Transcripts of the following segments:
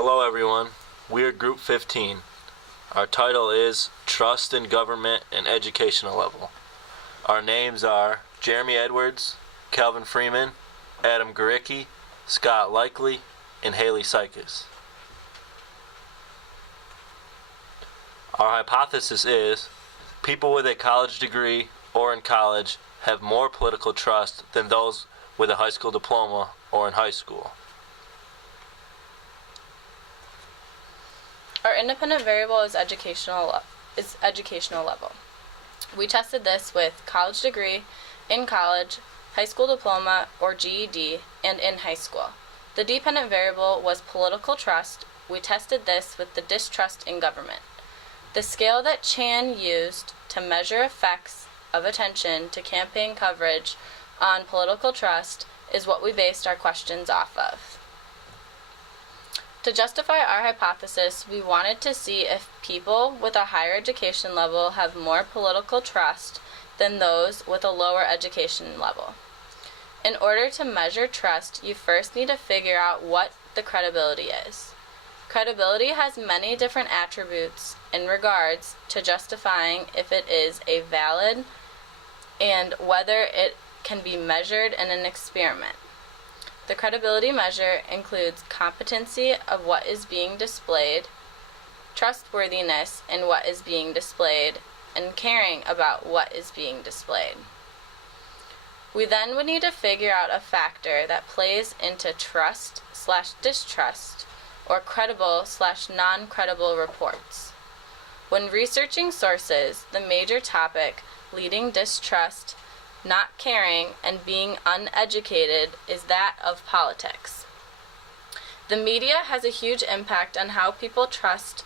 Hello everyone, we are Group 15. Our title is Trust in Government and Educational Level. Our names are Jeremy Edwards, Calvin Freeman, Adam Garicki, Scott Likely, and Haley Sykes. Our hypothesis is people with a college degree or in college have more political trust than those with a high school diploma or in high school. Our independent variable is educational level. We tested this with college degree, in college, high school diploma or GED, and in high school. The dependent variable was political trust. We tested this with the distrust in government. The scale that Chan used to measure effects of attention to campaign coverage on political trust is what we based our questions off of. To justify our hypothesis, we wanted to see if people with a higher education level have more political trust than those with a lower education level. In order to measure trust, you first need to figure out what the credibility is. Credibility has many different attributes in regards to justifying if it is a valid and whether it can be measured in an experiment. The credibility measure includes competency of what is being displayed, trustworthiness in what is being displayed, and caring about what is being displayed. We then would need to figure out a factor that plays into trust/distrust or credible/non-credible reports. When researching sources, the major topic leading distrust, not caring, and being uneducated is that of politics. The media has a huge impact on how people trust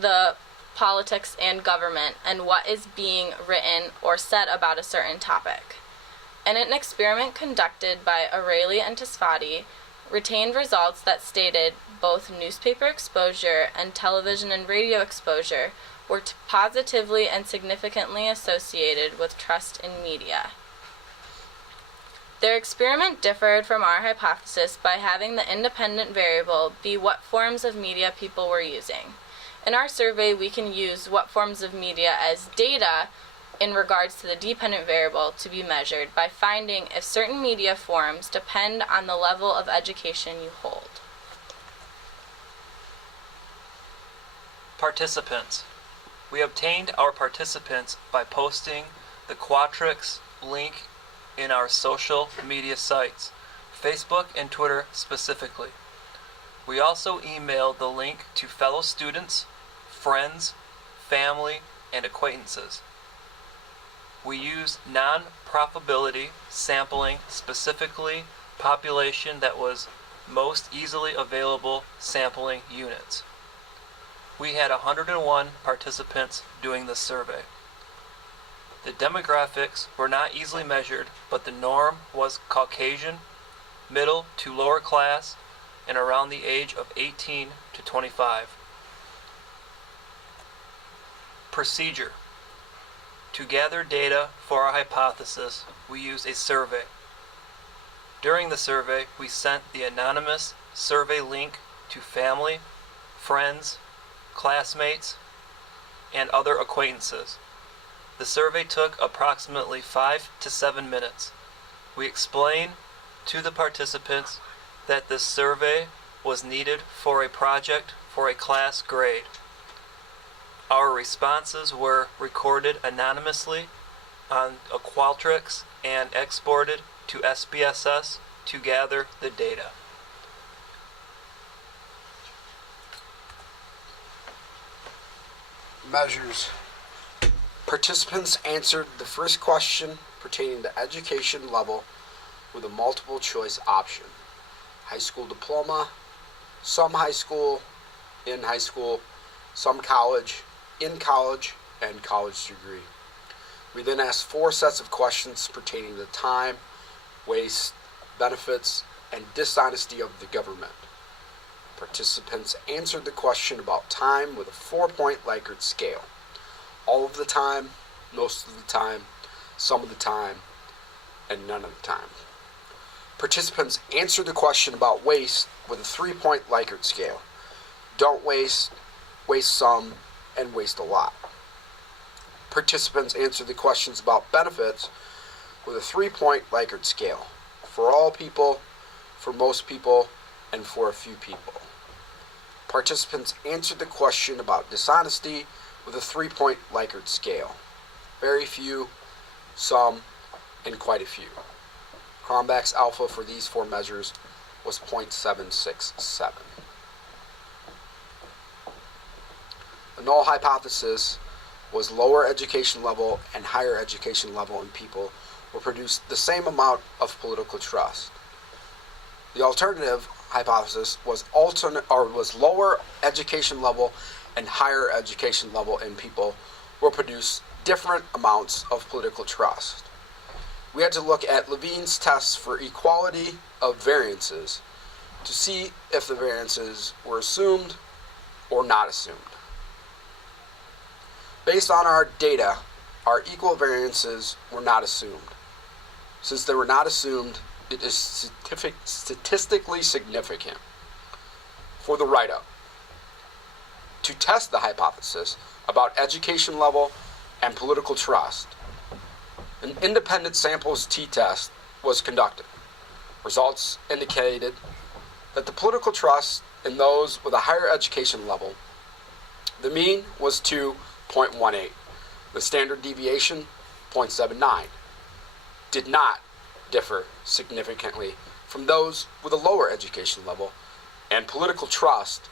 the politics and government and what is being written or said about a certain topic. In an experiment conducted by O'Reilly and Tesfati, retained results that stated both newspaper exposure and television and radio exposure were positively and significantly associated with trust in media. Their experiment differed from our hypothesis by having the independent variable be what forms of media people were using. In our survey, we can use what forms of media as data in regards to the dependent variable to be measured by finding if certain media forms depend on the level of education you hold. Participants. We obtained our participants by posting the Qualtrics link in our social media sites, Facebook and Twitter specifically. We also emailed the link to fellow students, friends, family, and acquaintances. We used non-profitability sampling, specifically population that was most easily available sampling units. We had 101 participants doing the survey. The demographics were not easily measured, but the norm was Caucasian, middle to lower class, and around the age of 18 to 25. Procedure. To gather data for our hypothesis, we used a survey. During the survey, we sent the anonymous survey link to family, friends, classmates, and other acquaintances. The survey took approximately 5 to 7 minutes. We explained to the participants that this survey was needed for a project for a class grade. Our responses were recorded anonymously on a Qualtrics and exported to SPSS to gather the data. Measures. Participants answered the first question pertaining to education level with a multiple choice option. High school diploma, some high school, in high school, some college, in college, and college degree. We then asked 4 sets of questions pertaining to time, waste, benefits, and dishonesty of the government. Participants answered the question about time with a 4-point Likert scale. All of the time, most of the time, some of the time, and none of the time. Participants answered the question about waste with a 3-point Likert scale. don't waste, waste some, and waste a lot. Participants answered the questions about benefits with a 3-point Likert scale. For all people, for most people, and for a few people. Participants answered the question about dishonesty with a 3-point Likert scale. Very few, some, and quite a few. Cronbach's alpha for these 4 measures was 0.767. The null hypothesis was lower education level and higher education level in people will produce the same amount of political trust. The alternative hypothesis was lower education level and higher education level in people will produce different amounts of political trust. We had to look at Levine's tests for equality of variances to see if the variances were assumed or not assumed. Based on our data, our equal variances were not assumed. Since they were not assumed, it is statistically significant for the write-up to test the hypothesis about education level and political trust. An independent samples t-test was conducted. Results indicated that the political trust in those with a higher education level, the mean was 2.18. The standard deviation, 0.79, did not differ significantly from those with a lower education level, and political trust,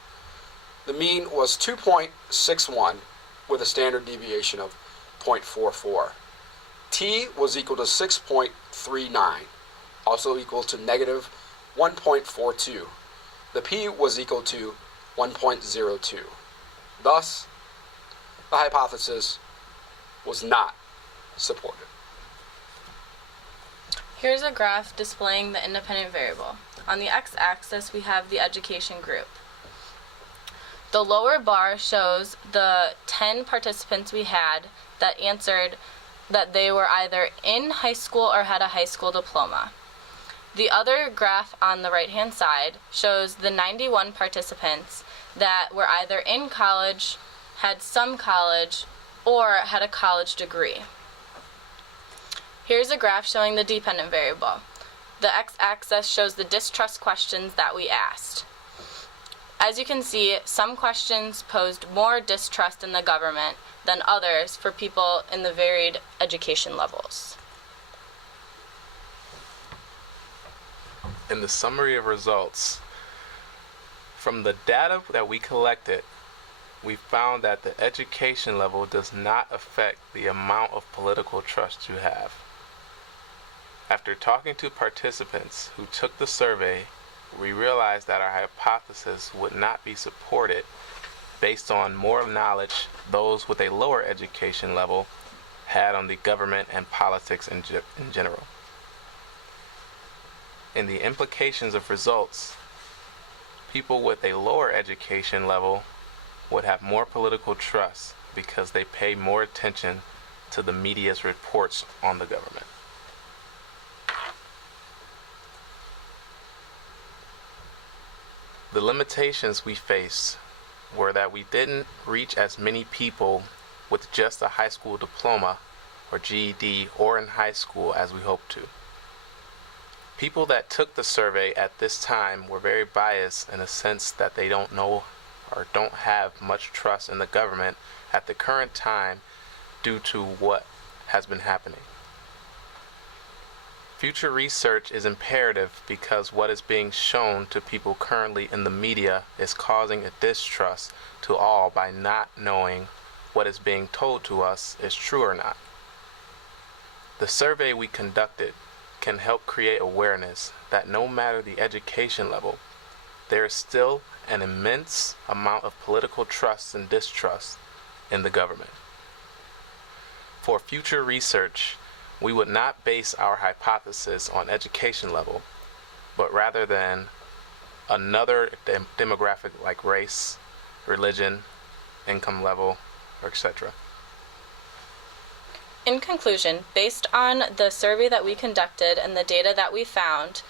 the mean was 2.61 with a standard deviation of 0.44. T was equal to 6.39, also equal to negative 1.42. The P was equal to 1.02. Thus, the hypothesis was not supported. Here's a graph displaying the independent variable. On the x-axis, we have the education group. The lower bar shows the 10 participants we had that answered that they were either in high school or had a high school diploma. The other graph on the right-hand side shows the 91 participants that were either in college, had some college, or had a college degree. Here's a graph showing the dependent variable. The x-axis shows the distrust questions that we asked. As you can see, some questions posed more distrust in the government than others for people in the varied education levels. In the summary of results, from the data that we collected, we found that the education level does not affect the amount of political trust you have. After talking to participants who took the survey, we realized that our hypothesis would not be supported based on more knowledge those with a lower education level had on the government and politics in general. In the implications of results, people with a lower education level would have more political trust because they pay more attention to the media's reports on the government. The limitations we faced were that we didn't reach as many people with just a high school diploma or GED or in high school as we hoped to. People that took the survey at this time were very biased in the sense that they don't know or don't have much trust in the government at the current time due to what has been happening. Future research is imperative because what is being shown to people currently in the media is causing a distrust to all by not knowing what is being told to us is true or not. The survey we conducted can help create awareness that no matter the education level, there is still an immense amount of political trust and distrust in the government. For future research, we would not base our hypothesis on education level, but rather than another demographic like race, religion, income level, or etc. In conclusion, based on the survey that we conducted and the data that we found,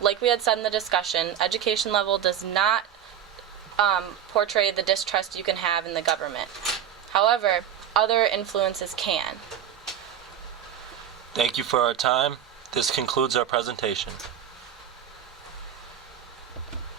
like we had said in the discussion, education level does not portray the distrust you can have in the government. However, other influences can. Thank you for our time. This concludes our presentation.